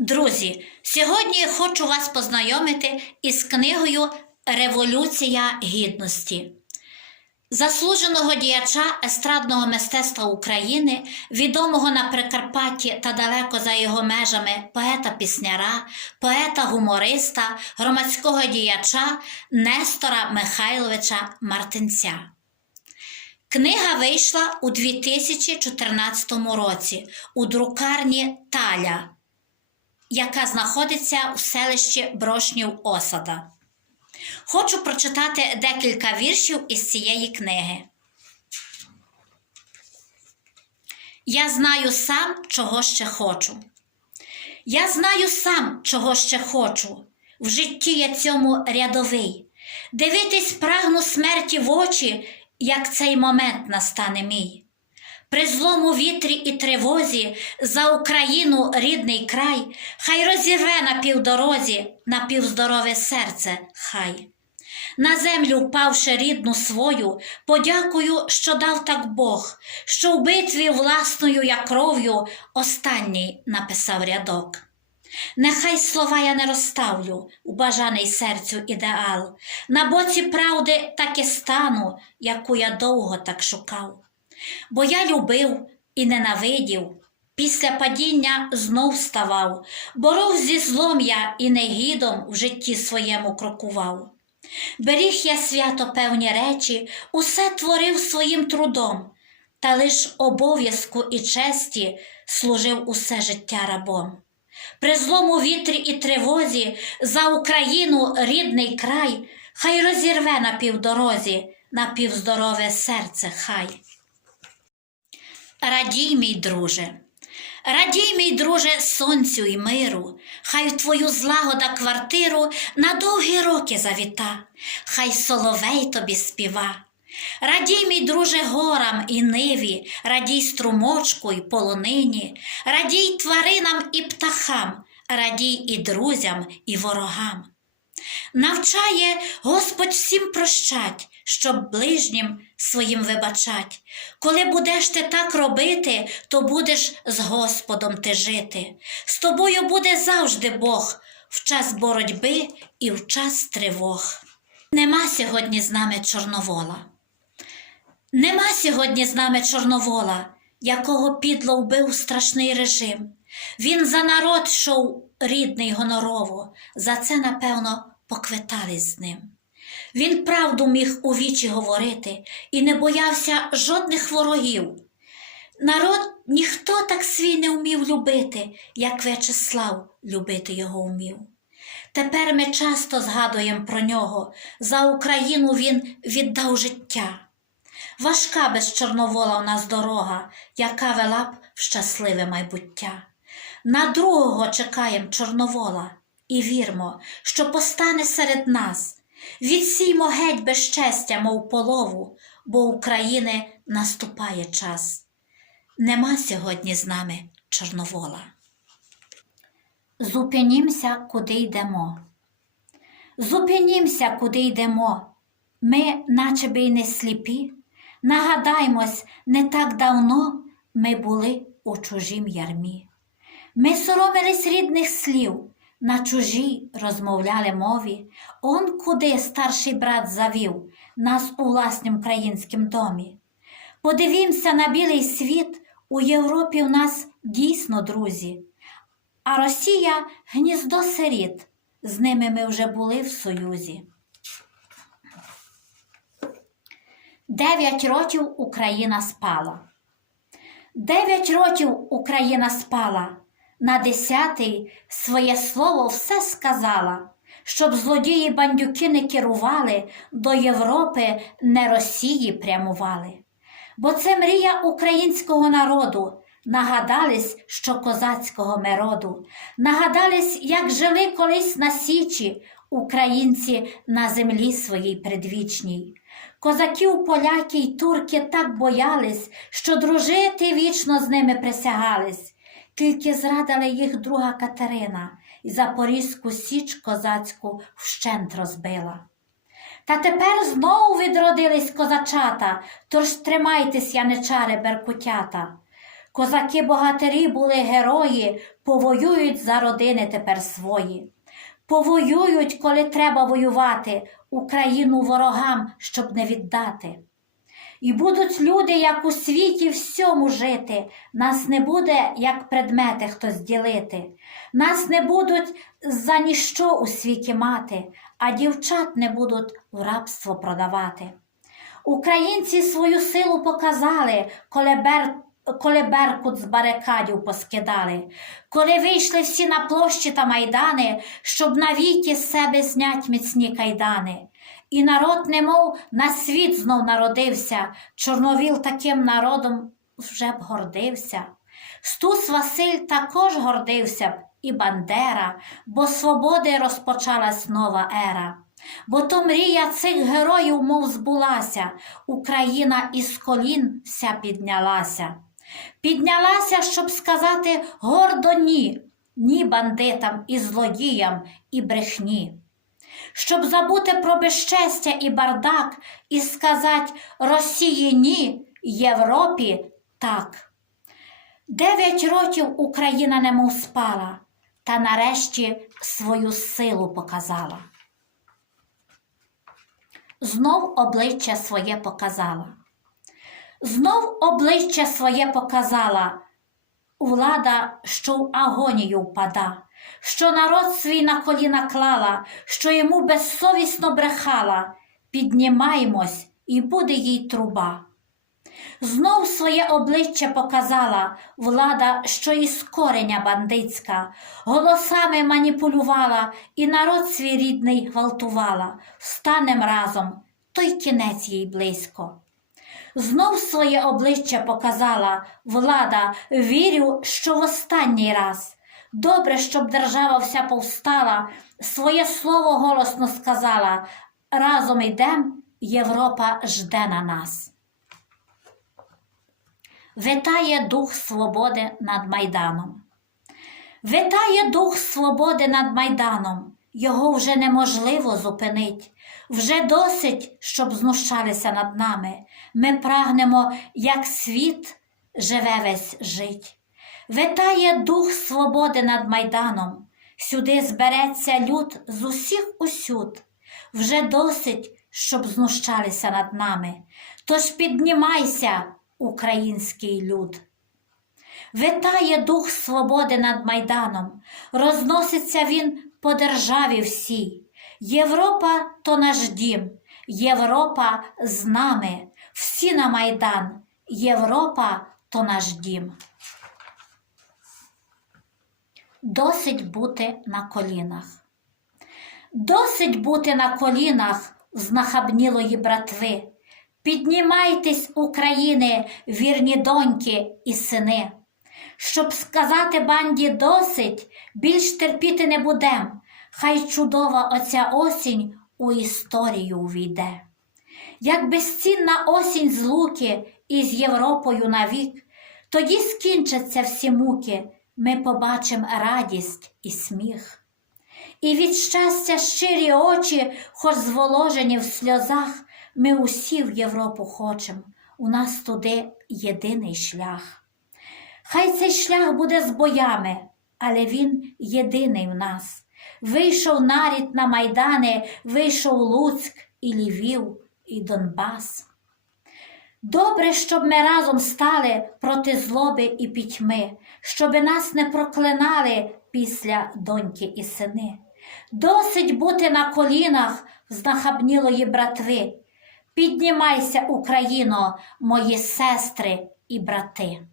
Друзі, сьогодні хочу вас познайомити із книгою Революція Гідності. Заслуженого діяча естрадного мистецтва України, відомого на Прикарпатті та далеко за його межами поета-пісняра, поета-гумориста, громадського діяча Нестора Михайловича Мартинця. Книга вийшла у 2014 році у друкарні Таля яка знаходиться у селищі Брошнів Осада. Хочу прочитати декілька віршів із цієї книги. Я знаю сам, чого ще хочу. Я знаю сам, чого ще хочу. В житті я цьому рядовий. Дивитись прагну смерті в очі, як цей момент настане мій. При злому вітрі і тривозі за Україну рідний край, хай розірве на півдорозі напівздорове серце хай. На землю впавши рідну свою, подякую, що дав так Бог, що в битві власною я кров'ю останній написав рядок. Нехай слова я не розставлю у бажаний серцю ідеал, на боці правди так і стану, яку я довго так шукав. Бо я любив і ненавидів, після падіння знов ставав, боров зі злом я і негідом в житті своєму крокував. Беріг я свято певні речі, усе творив своїм трудом, та лиш обов'язку і честі служив усе життя рабом. При злому вітрі і тривозі за Україну рідний край, хай розірве на півдорозі, на півздорове серце хай. Радій, мій друже, радій, мій друже, сонцю й миру, хай в твою злагода квартиру на довгі роки завіта, хай соловей тобі співа. Радій, мій друже, горам і ниві, радій струмочку й полонині, радій тваринам і птахам, радій і друзям, і ворогам. Навчає Господь всім прощать, щоб ближнім своїм вибачать. Коли будеш ти так робити, то будеш з Господом ти жити. З тобою буде завжди Бог в час боротьби і в час тривог. Нема сьогодні з нами Чорновола. Нема сьогодні з нами Чорновола, якого підло вбив страшний режим. Він за народ йшов рідний гонорово, за це, напевно, поквитались з ним. Він правду міг у вічі говорити і не боявся жодних ворогів. Народ ніхто так свій не вмів любити, як В'ячеслав любити його вмів. Тепер ми часто згадуємо про нього. За Україну він віддав життя. Важка без Чорновола у нас дорога, яка вела б в щасливе майбуття. На другого чекаєм Чорновола і вірмо, що постане серед нас. Відсіймо геть безчестя, мов полову, бо України наступає час. Нема сьогодні з нами Чорновола. Зупинімся, куди йдемо. Зупинімся, куди йдемо. Ми, наче би й не сліпі. Нагадаймось, не так давно ми були у чужім ярмі. Ми соромились рідних слів, на чужій розмовляли мові. Он куди старший брат завів нас у власнім українськім домі. Подивімося на білий світ, у Європі в нас дійсно друзі, а Росія гніздо сиріт, з ними ми вже були в Союзі. Дев'ять років Україна спала. Дев'ять років Україна спала. На десятий своє слово все сказала, щоб злодії бандюки не керували, до Європи не Росії прямували. Бо це мрія українського народу. Нагадались, що козацького мероду, нагадались, як жили колись на Січі українці на землі своїй предвічній. Козаків, поляки й турки так боялись, що дружити вічно з ними присягались. Тільки зрадила їх друга Катерина і Запорізьку січ козацьку вщент розбила. Та тепер знову відродились козачата, тож тримайтесь, яничари беркутята. Козаки богатирі були герої, повоюють за родини тепер свої. Повоюють, коли треба воювати, Україну ворогам, щоб не віддати. І будуть люди, як у світі всьому жити, нас не буде, як предмети хтось ділити, нас не будуть за ніщо у світі мати, а дівчат не будуть в рабство продавати. Українці свою силу показали, коли, бер... коли Беркут з барикадів поскидали, коли вийшли всі на площі та майдани, щоб навіки з себе знять міцні кайдани. І народ, немов на світ знов народився, Чорновіл таким народом вже б гордився. Стус Василь також гордився б і Бандера, бо свободи розпочалась нова ера. Бо то мрія цих героїв, мов збулася, Україна із колін вся піднялася. Піднялася, щоб сказати гордо ні, ні бандитам і злодіям і брехні. Щоб забути про безчестя і бардак і сказати Росії ні, Європі так. Дев'ять років Україна немов спала, та нарешті свою силу показала. Знов обличчя своє показала. Знов обличчя своє показала. Влада, що в агонію впада, що народ свій на коліна клала, що йому безсовісно брехала. Піднімаймось, і буде їй труба. Знов своє обличчя показала влада, що із кореня бандитська, голосами маніпулювала і народ свій рідний гвалтувала. Встанем разом, той кінець їй близько. Знов своє обличчя показала влада, вірю, що в останній раз. Добре, щоб держава вся повстала, своє слово голосно сказала. Разом йдем, Європа жде на нас. Витає дух свободи над Майданом. Витає дух свободи над Майданом. Його вже неможливо зупинить. Вже досить, щоб знущалися над нами. Ми прагнемо, як світ живе весь жить. Витає дух свободи над Майданом. Сюди збереться люд з усіх усюд. Вже досить, щоб знущалися над нами. Тож піднімайся, український люд. Витає дух свободи над Майданом, розноситься він по державі всій. Європа то наш дім, Європа з нами, всі на Майдан, Європа то наш дім. Досить бути на колінах. Досить бути на колінах знахабнілої братви. Піднімайтесь, України, вірні доньки і сини. Щоб сказати банді досить, більш терпіти не будем, хай чудова оця осінь у історію увійде. Як безцінна осінь злуки із Європою навік, тоді скінчаться всі муки, ми побачим радість і сміх. І від щастя щирі очі, хоч зволожені в сльозах, ми усі в Європу хочем, у нас туди єдиний шлях. Хай цей шлях буде з боями, але він єдиний в нас. Вийшов нарід на майдани, вийшов Луцьк і Львів, і Донбас. Добре, щоб ми разом стали проти злоби і пітьми, щоби нас не проклинали після доньки і сини. Досить бути на колінах знахабнілої братви. Піднімайся, Україно, мої сестри і брати.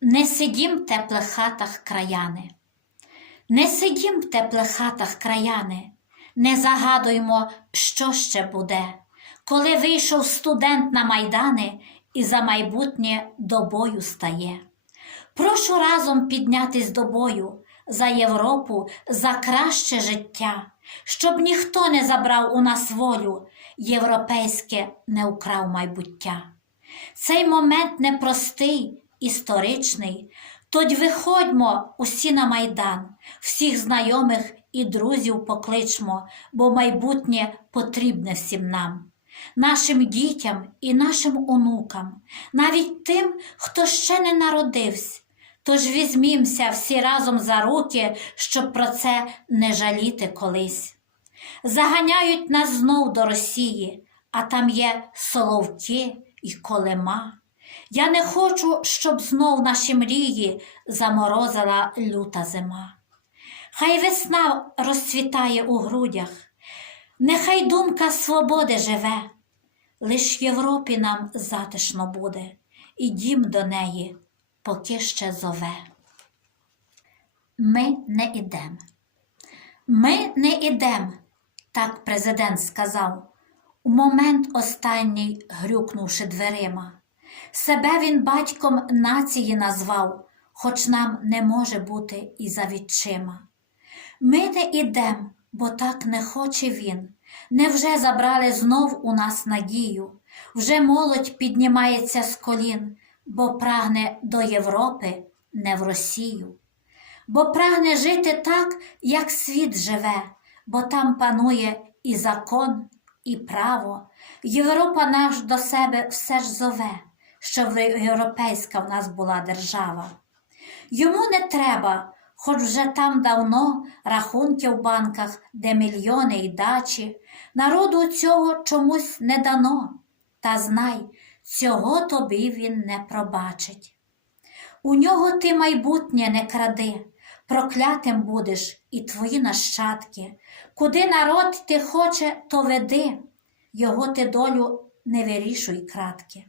Не сидім в теплих хатах краяни, не сидім в теплих хатах краяни, не загадуймо, що ще буде, коли вийшов студент на майдани і за майбутнє до бою стає. Прошу разом піднятись до бою за Європу, за краще життя, щоб ніхто не забрав у нас волю, європейське не украв майбуття. Цей момент непростий, історичний. Тодь виходьмо усі на майдан, всіх знайомих і друзів покличмо, бо майбутнє потрібне всім нам. Нашим дітям і нашим онукам, навіть тим, хто ще не народився. Тож візьмімося всі разом за руки, щоб про це не жаліти колись. Заганяють нас знов до Росії, а там є соловки і колема. Я не хочу, щоб знов наші мрії заморозила люта зима. Хай весна розцвітає у грудях, нехай думка свободи живе, лиш Європі нам затишно буде, і дім до неї поки ще зове. Ми не ідем. Ми не ідем, так президент сказав, у момент останній грюкнувши дверима. Себе він батьком нації назвав, хоч нам не може бути і за відчима. Ми не ідем, бо так не хоче він. Невже забрали знов у нас надію? Вже молодь піднімається з колін, бо прагне до Європи, не в Росію. Бо прагне жити так, як світ живе, бо там панує і закон, і право. Європа наш до себе все ж зове, щоб європейська в нас була держава. Йому не треба, хоч вже там давно рахунки в банках, де мільйони й дачі, народу цього чомусь не дано. Та знай, цього тобі він не пробачить. У нього ти майбутнє не кради, проклятим будеш і твої нащадки. Куди народ ти хоче, то веди, його ти долю не вирішуй кратки.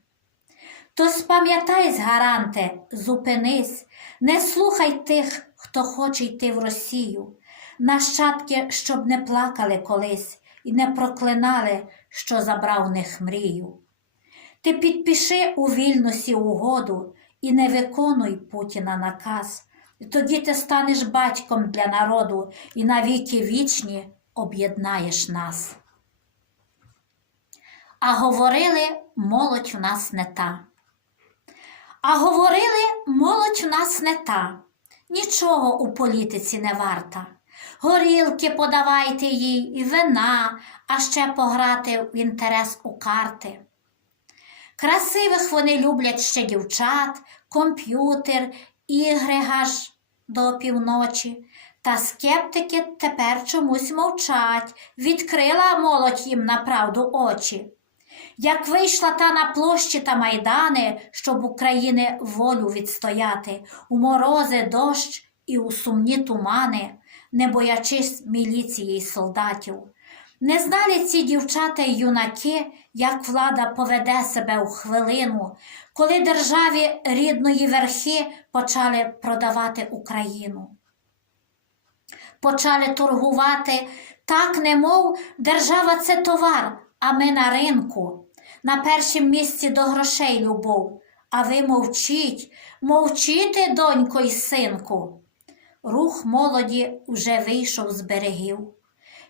То спам'ятайсь, гаранте, зупинись, не слухай тих, хто хоче йти в Росію, нащадки, щоб не плакали колись і не проклинали, що забрав в них мрію. Ти підпиши у вільності угоду і не виконуй Путіна наказ. І тоді ти станеш батьком для народу і навіки вічні об'єднаєш нас. А говорили, молодь в нас не та. А говорили, молодь в нас не та. Нічого у політиці не варта. Горілки подавайте їй, і вина, а ще пограти в інтерес у карти. Красивих вони люблять ще дівчат, комп'ютер, ігри аж до півночі. Та скептики тепер чомусь мовчать, відкрила молодь їм на правду очі. Як вийшла та на площі та майдани, щоб України волю відстояти, у морози, дощ і у сумні тумани, не боячись міліції й солдатів. Не знали ці дівчата й юнаки, як влада поведе себе у хвилину, коли державі рідної верхи почали продавати Україну. Почали торгувати так, немов держава це товар, а ми на ринку. На першім місці до грошей любов. А ви мовчіть, мовчите, донько й синку. Рух молоді вже вийшов з берегів.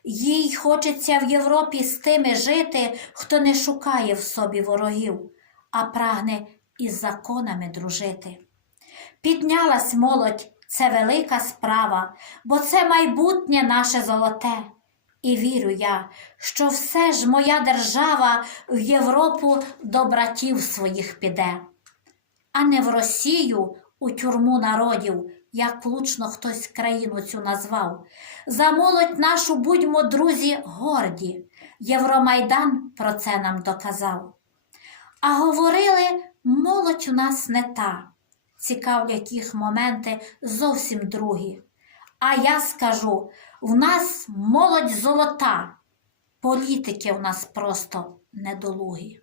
Їй хочеться в Європі з тими жити, хто не шукає в собі ворогів, а прагне із законами дружити. Піднялась молодь, це велика справа, бо це майбутнє наше золоте. І вірю я, що все ж моя держава в Європу до братів своїх піде, а не в Росію у тюрму народів, як влучно хтось країну цю назвав. За молодь нашу будьмо, друзі, горді. Євромайдан про це нам доказав. А говорили, молодь у нас не та, цікавлять їх моменти зовсім другі. А я скажу, в нас молодь золота, політики в нас просто недолугі.